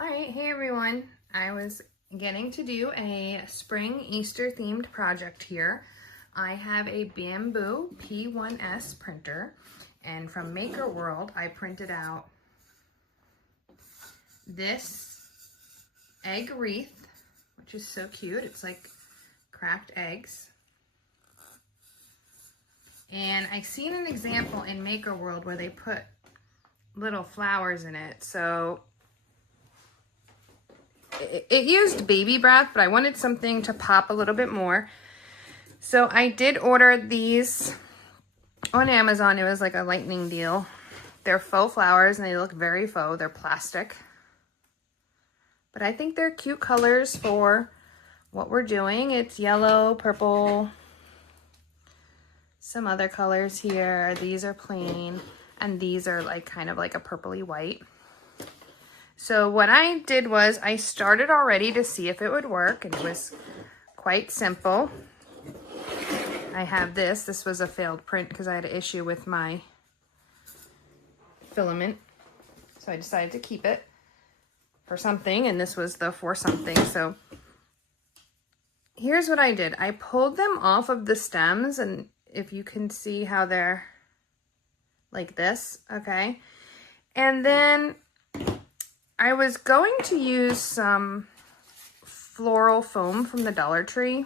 All right, hey everyone. I was getting to do a spring Easter themed project here. I have a bamboo P1S printer, and from Maker World I printed out this egg wreath, which is so cute. It's like cracked eggs. And I seen an example in Maker World where they put little flowers in it, so it used baby breath, but I wanted something to pop a little bit more. So I did order these on Amazon. It was like a lightning deal. They're faux flowers and they look very faux. They're plastic. But I think they're cute colors for what we're doing. It's yellow, purple, some other colors here. These are plain and these are like kind of like a purpley white. So what I did was I started already to see if it would work, and it was quite simple. I have this. This was a failed print because I had an issue with my filament. So I decided to keep it for something, and this was the for something. So here's what I did. I pulled them off of the stems, and if you can see how they're like this, okay? And then I was going to use some floral foam from the Dollar Tree.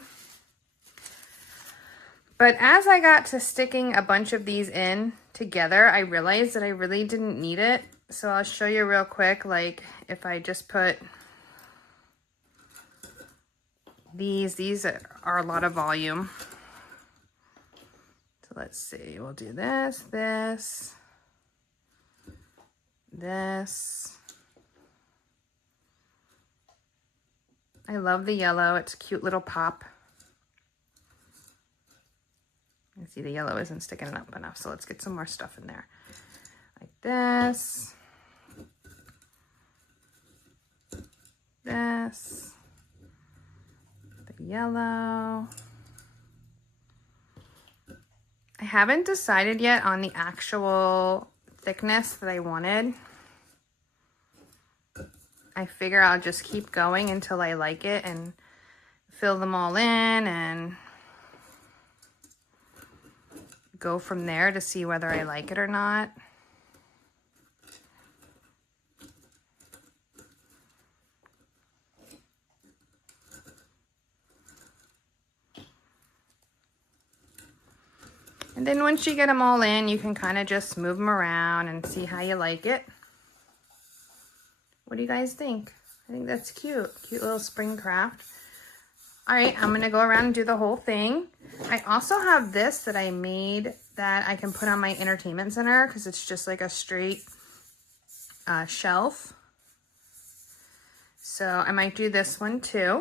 But as I got to sticking a bunch of these in together, I realized that I really didn't need it. So I'll show you real quick, like if I just put these are a lot of volume. So let's see, we'll do this, this. I love the yellow. It's a cute little pop. You see the yellow isn't sticking up enough, so let's get some more stuff in there. Like this. This. The yellow. I haven't decided yet on the actual thickness that I wanted. I figure I'll just keep going until I like it and fill them all in and go from there to see whether I like it or not. And then once you get them all in, you can kind of just move them around and see how you like it. What do you guys think? I think that's cute. Cute little spring craft. All right, I'm gonna go around and do the whole thing. I also have this that I made that I can put on my entertainment center because it's just like a straight shelf. So I might do this one too.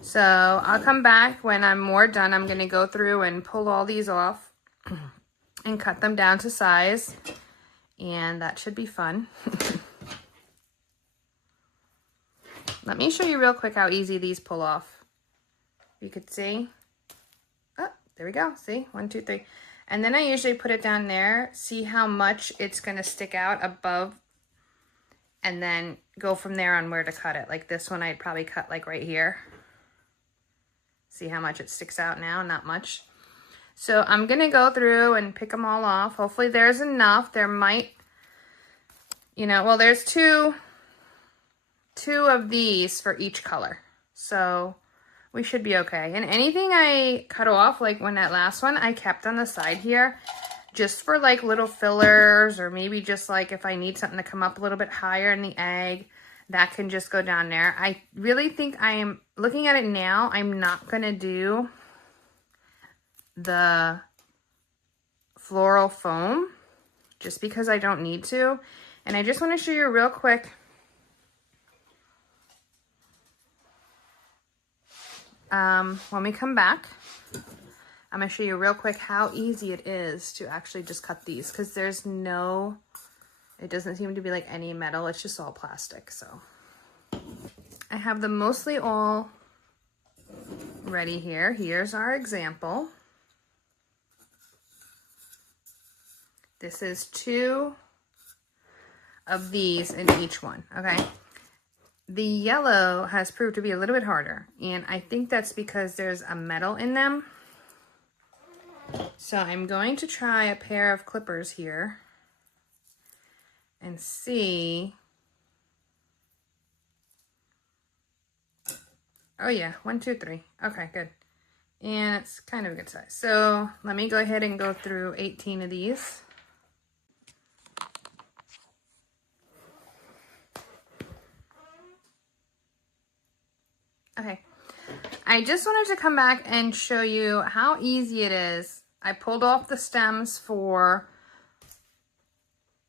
So I'll come back when I'm more done. I'm gonna go through and pull all these off and cut them down to size. And that should be fun. Let me show you real quick how easy these pull off. You could see. Oh, there we go. See? 1, 2, 3. And then I usually put it down there. See how much it's going to stick out above. And then go from there on where to cut it. Like this one, I'd probably cut like right here. See how much it sticks out now? Not much. So I'm going to go through and pick them all off. Hopefully there's enough. There might, you know, well, there's two of these for each color. So we should be okay. And anything I cut off, like when that last one, I kept on the side here just for like little fillers, or maybe just like if I need something to come up a little bit higher in the egg, that can just go down there. I really think I am, looking at it now, I'm not going to do the floral foam just because I don't need to. And I just want to show you real quick when we come back. I'm going to show you real quick how easy it is to actually just cut these, because there's no, it doesn't seem to be like any metal, it's just all plastic. So I have them mostly all ready here. Here's our example. This is 2 of these in each one, okay? The yellow has proved to be a little bit harder, and I think that's because there's a metal in them. So I'm going to try a pair of clippers here and see. Oh yeah, 1, 2, 3. Okay, good. And it's kind of a good size. So let me go ahead and go through 18 of these. Okay, I just wanted to come back and show you how easy it is. I pulled off the stems for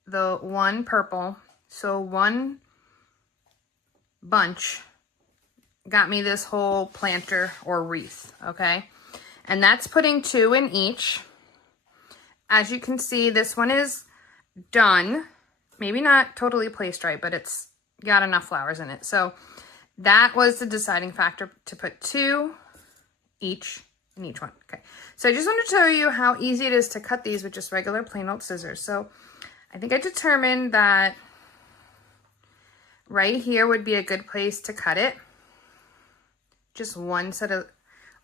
the one purple, so one bunch got me this whole planter or wreath, okay? And that's putting 2 in each. As you can see, this one is done. Maybe not totally placed right, but it's got enough flowers in it. So that was the deciding factor to put 2 each in each one. Okay, so I just wanted to show you how easy it is to cut these with just regular plain old scissors. So I think I determined that right here would be a good place to cut it. Just one set of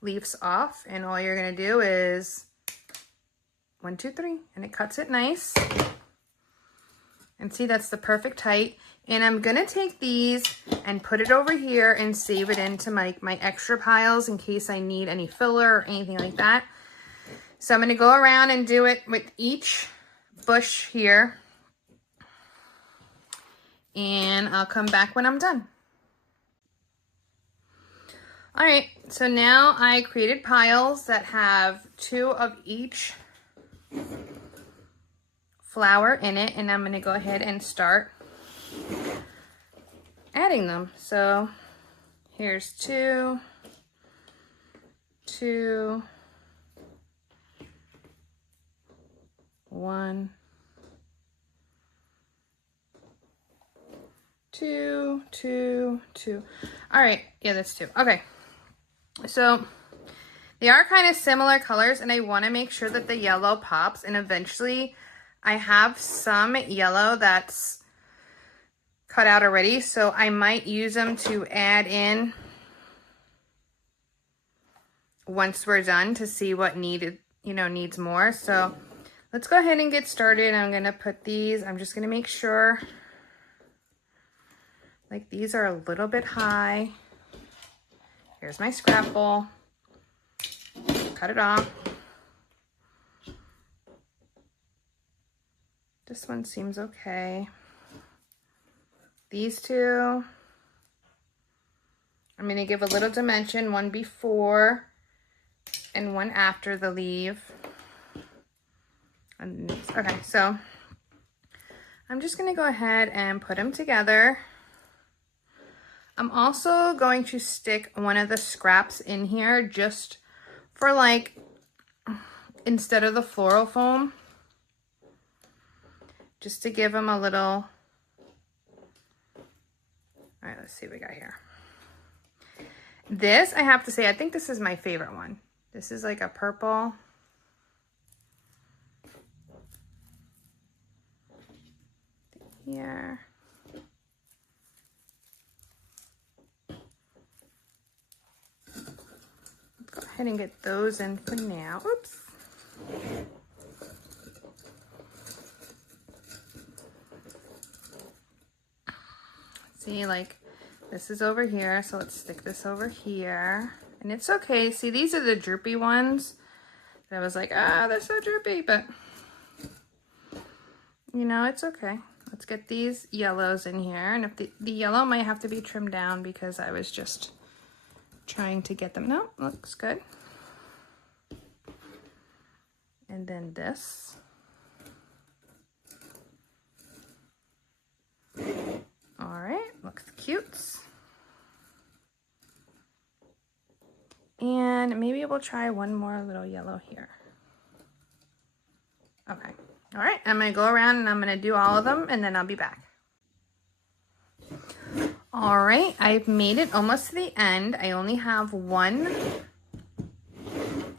leaves off, and all you're gonna do is 1, 2, 3, and it cuts it nice. And see, that's the perfect height. And I'm gonna take these and put it over here and save it into my extra piles in case I need any filler or anything like that. So I'm gonna go around and do it with each bush here. And I'll come back when I'm done. All right, so now I created piles that have 2 of each flower in it, and I'm gonna go ahead and start adding them. So here's 2, 2, 1, 2, 2, 2. All right, yeah, that's 2. Okay, so they are kind of similar colors, and I want to make sure that the yellow pops, and eventually I have some yellow that's cut out already, so I might use them to add in once we're done to see what needs more. So let's go ahead and get started. I'm gonna put these, I'm just gonna make sure like these are a little bit high. Here's my scrap bowl. Cut it off. This one seems okay. These 2, I'm going to give a little dimension, one before and one after the leaf. Okay, so I'm just going to go ahead and put them together. I'm also going to stick one of the scraps in here just for like, instead of the floral foam, just to give them a little. All right, let's see what we got here. This, I have to say, I think this is my favorite one. This is like a purple. Here. Let's go ahead and get those in for now. Oops. See, like this is over here, so let's stick this over here. And it's okay. See, these are the droopy ones. I was like, they're so droopy, but it's okay. Let's get these yellows in here. And if the yellow might have to be trimmed down because I was just trying to get them. No, looks good. And then this. All right, looks cute. And maybe we'll try one more little yellow here. Okay. All right, I'm gonna go around and I'm gonna do all of them and then I'll be back. All right, I've made it almost to the end. I only have one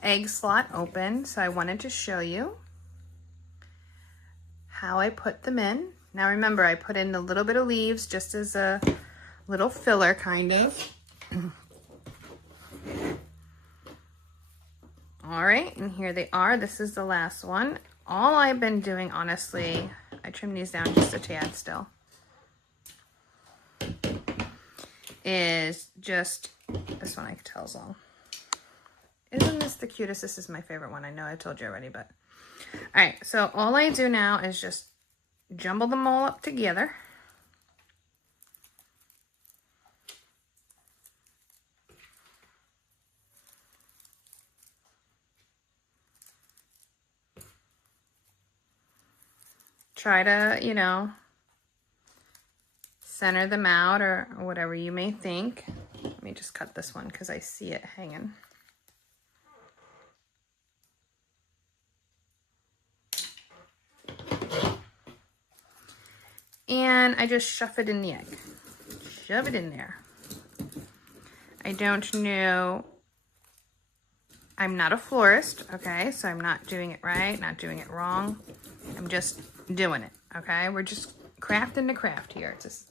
egg slot open, so I wanted to show you how I put them in. Now remember, I put in a little bit of leaves just as a little filler, kind of. All right, and here they are. This is the last one. All I've been doing, honestly, I trimmed these down just a tad still, is just, this one I can tell is all. Isn't this the cutest? This is my favorite one. I know I told you already, but. All right, so all I do now is just jumble them all up together. Try to, you know, center them out or whatever you may think. Let me just cut this one because I see it hanging. And I just shove it in the egg. Shove it in there. I don't know. I'm not a florist, okay? So I'm not doing it right, not doing it wrong. I'm just doing it, okay? We're just crafting the craft here. Just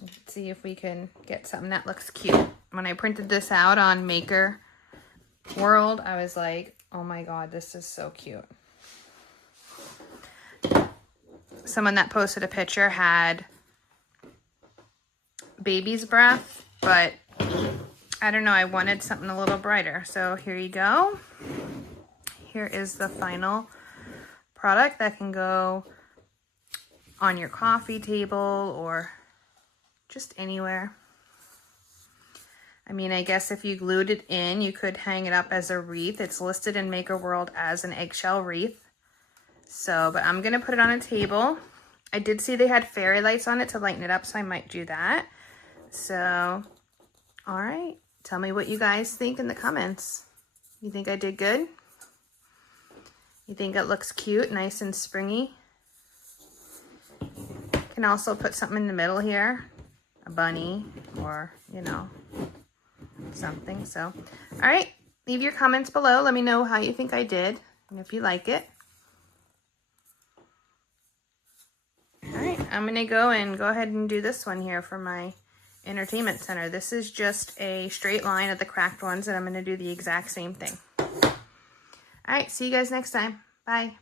let's see if we can get something that looks cute. When I printed this out on Maker World, I was like, oh my God, this is so cute. Someone that posted a picture had baby's breath, but I don't know, I wanted something a little brighter. So here you go. Here is the final product that can go on your coffee table or just anywhere. I mean, I guess if you glued it in, you could hang it up as a wreath. It's listed in Maker World as an eggshell wreath. So, but I'm going to put it on a table. I did see they had fairy lights on it to lighten it up, so I might do that. So, all right. Tell me what you guys think in the comments. You think I did good? You think it looks cute, nice and springy? Can also put something in the middle here. A bunny or, you know, something. So, all right. Leave your comments below. Let me know how you think I did and if you like it. All right. I'm going to go ahead and do this one here for my entertainment center. This is just a straight line of the cracked ones, and I'm going to do the exact same thing. All right, see you guys next time. Bye.